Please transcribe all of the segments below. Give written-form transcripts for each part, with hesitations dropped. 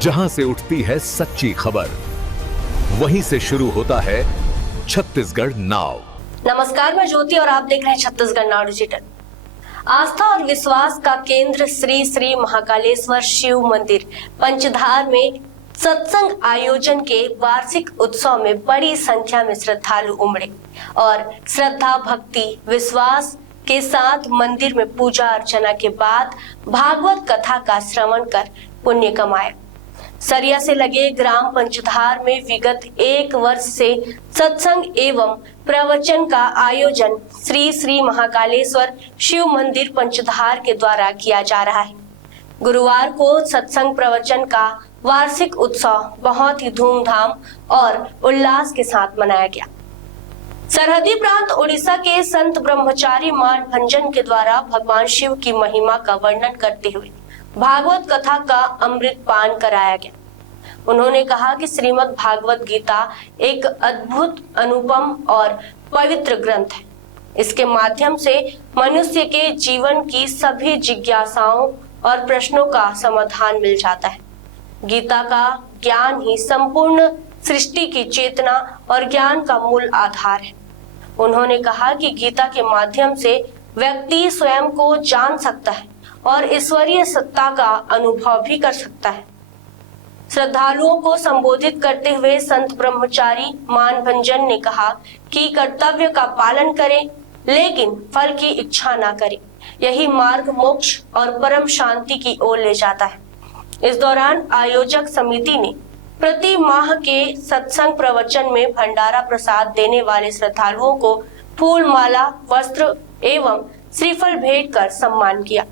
जहां से उठती है सच्ची खबर, वहीं से शुरू होता है छत्तीसगढ़ नाव। नमस्कार, मैं ज्योति और आप देख रहे हैं छत्तीसगढ़ नाव डिजिटल। आस्था और विश्वास का केंद्र श्री श्री महाकालेश्वर शिव मंदिर पंचधार में सत्संग आयोजन के वार्षिक उत्सव में बड़ी संख्या में श्रद्धालु उमड़े और श्रद्धा, भक्ति, विश्वास के साथ मंदिर में पूजा अर्चना के बाद भागवत कथा का श्रवण कर पुण्य कमाया। सरिया से लगे ग्राम पंचधार में विगत 1 वर्ष से सत्संग एवं प्रवचन का आयोजन श्री श्री महाकालेश्वर शिव मंदिर पंचधार के द्वारा किया जा रहा है। गुरुवार को सत्संग प्रवचन का वार्षिक उत्सव बहुत ही धूमधाम और उल्लास के साथ मनाया गया। सरहदी प्रांत उड़ीसा के संत ब्रह्मचारी मान भंजन के द्वारा भगवान शिव की महिमा का वर्णन करते हुए भागवत कथा का अमृत पान कराया गया। उन्होंने कहा कि श्रीमद् भागवत गीता एक अद्भुत, अनुपम और पवित्र ग्रंथ है। इसके माध्यम से मनुष्य के जीवन की सभी जिज्ञासाओं और प्रश्नों का समाधान मिल जाता है। गीता का ज्ञान ही संपूर्ण सृष्टि की चेतना और ज्ञान का मूल आधार है। उन्होंने कहा कि गीता के माध्यम से व्यक्ति स्वयं को जान सकता है और ईश्वरीय सत्ता का अनुभव भी कर सकता है। श्रद्धालुओं को संबोधित करते हुए संत ब्रह्मचारी मान भंजन ने कहा कि कर्तव्य का पालन करें, लेकिन फल की इच्छा ना करें। यही मार्ग मोक्ष और परम शांति की ओर ले जाता है। इस दौरान आयोजक समिति ने प्रति माह के सत्संग प्रवचन में भंडारा प्रसाद देने वाले श्रद्धालुओं को फूल माला, वस्त्र एवं श्रीफल भेंट कर सम्मान किया।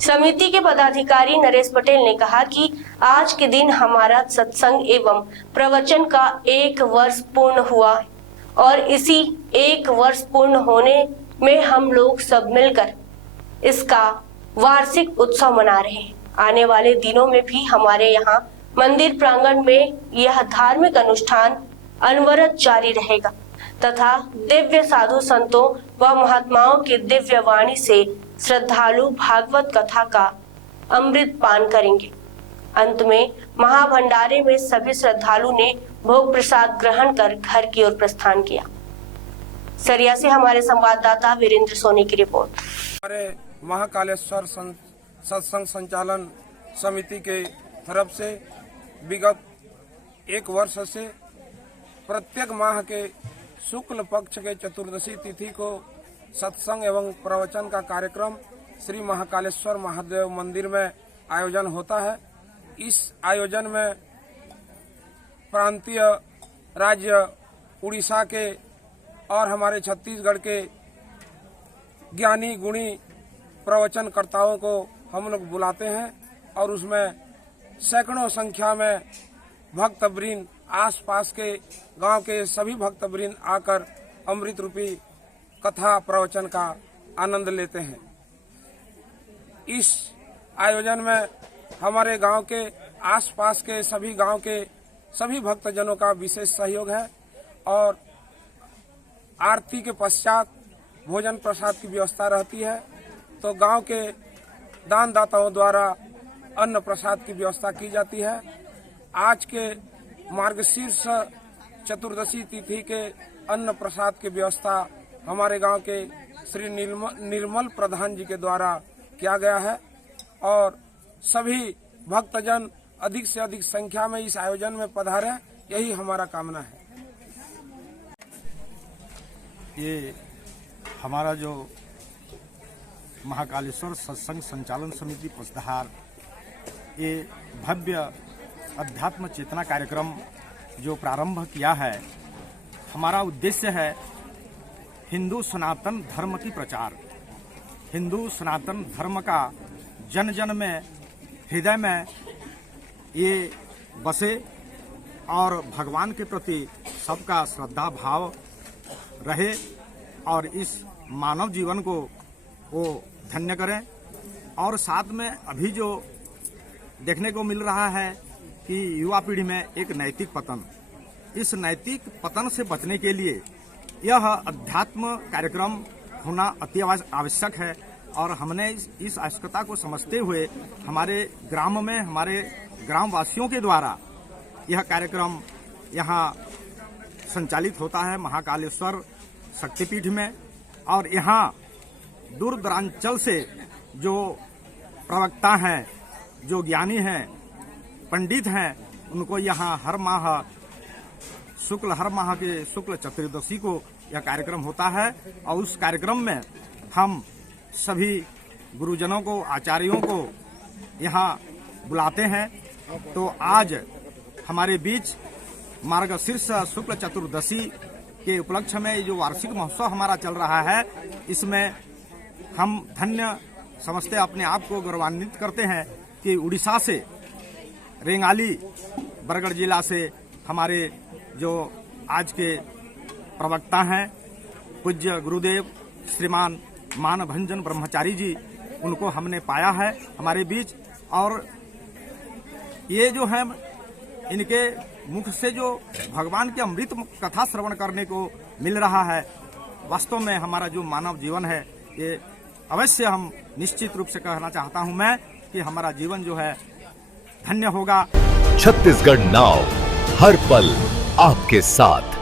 समिति के पदाधिकारी नरेश पटेल ने कहा कि आज के दिन हमारा सत्संग एवं प्रवचन का 1 वर्ष पूर्ण हुआ और इसी 1 वर्ष पूर्ण होने में हम लोग सब मिलकर इसका वार्षिक उत्सव मना रहे हैं। आने वाले दिनों में भी हमारे यहाँ मंदिर प्रांगण में यह धार्मिक अनुष्ठान अनवरत जारी रहेगा तथा दिव्य साधु संतों व महात्माओं के दिव्य वाणी से श्रद्धालु भागवत कथा का अमृत पान करेंगे। अंत में महाभंडारे में सभी श्रद्धालु ने भोग प्रसाद ग्रहण कर घर की ओर प्रस्थान किया। सरिया से हमारे संवाददाता वीरेंद्र सोनी की रिपोर्ट। हमारे महाकालेश्वर सत्संग संचालन समिति के तरफ से विगत 1 वर्ष से प्रत्येक माह के शुक्ल पक्ष के चतुर्दशी तिथि को सत्संग एवं प्रवचन का कार्यक्रम श्री महाकालेश्वर महादेव मंदिर में आयोजन होता है। इस आयोजन में प्रांतीय राज्य उड़ीसा के और हमारे छत्तीसगढ़ के ज्ञानी गुणी प्रवचनकर्ताओं को हम लोग बुलाते हैं और उसमें सैकड़ों संख्या में भक्तवृंद, आसपास के गांव के सभी भक्तवृंद आकर अमृत रूपी कथा प्रवचन का आनंद लेते हैं। इस आयोजन में हमारे गांव के आसपास के सभी गांव के सभी भक्तजनों का विशेष सहयोग है और आरती के पश्चात भोजन प्रसाद की व्यवस्था रहती है। तो गांव के दानदाताओं द्वारा अन्न प्रसाद की व्यवस्था की जाती है। आज के मार्गशीर्ष चतुर्दशी तिथि के अन्न प्रसाद की व्यवस्था हमारे गांव के श्री निर्मल प्रधान जी के द्वारा किया गया है और सभी भक्तजन अधिक से अधिक संख्या में इस आयोजन में पधारे, यही हमारा कामना है। ये हमारा जो महाकालेश्वर सत्संग संचालन समिति पंचधार ये भव्य अध्यात्म चेतना कार्यक्रम जो प्रारंभ किया है, हमारा उद्देश्य है हिंदू सनातन धर्म की प्रचार। हिंदू सनातन धर्म का जन जन में, हृदय में ये बसे और भगवान के प्रति सबका श्रद्धा भाव रहे और इस मानव जीवन को वो धन्य करें। और साथ में अभी जो देखने को मिल रहा है कि युवा पीढ़ी में एक नैतिक पतन, इस नैतिक पतन से बचने के लिए यह अध्यात्म कार्यक्रम होना अति आवश्यक है। और हमने इस आवश्यकता को समझते हुए हमारे ग्राम में, हमारे ग्रामवासियों के द्वारा यह कार्यक्रम यहाँ संचालित होता है महाकालेश्वर शक्तिपीठ में। और यहाँ दूर दरांचल से जो प्रवक्ता हैं, जो ज्ञानी हैं, पंडित हैं, उनको यहाँ हर माह के शुक्ल चतुर्दशी को यह कार्यक्रम होता है। और उस कार्यक्रम में हम सभी गुरुजनों को, आचार्यों को यहाँ बुलाते हैं। तो आज हमारे बीच मार्गशीर्ष शुक्ल चतुर्दशी के उपलक्ष्य में जो वार्षिक महोत्सव हमारा चल रहा है, इसमें हम धन्य समझते अपने आप को गौरवान्वित करते हैं कि उड़ीसा से, रेंगाली बरगढ़ जिला से हमारे जो आज के प्रवक्ता हैं पूज्य गुरुदेव श्रीमान मानभंजन ब्रह्मचारी जी, उनको हमने पाया है हमारे बीच। और ये जो है इनके मुख से जो भगवान के अमृत कथा श्रवण करने को मिल रहा है, वास्तव में हमारा जो मानव जीवन है, ये अवश्य हम निश्चित रूप से कहना चाहता हूं मैं कि हमारा जीवन जो है धन्य होगा। छत्तीसगढ़ नाव हर पल आपके साथ।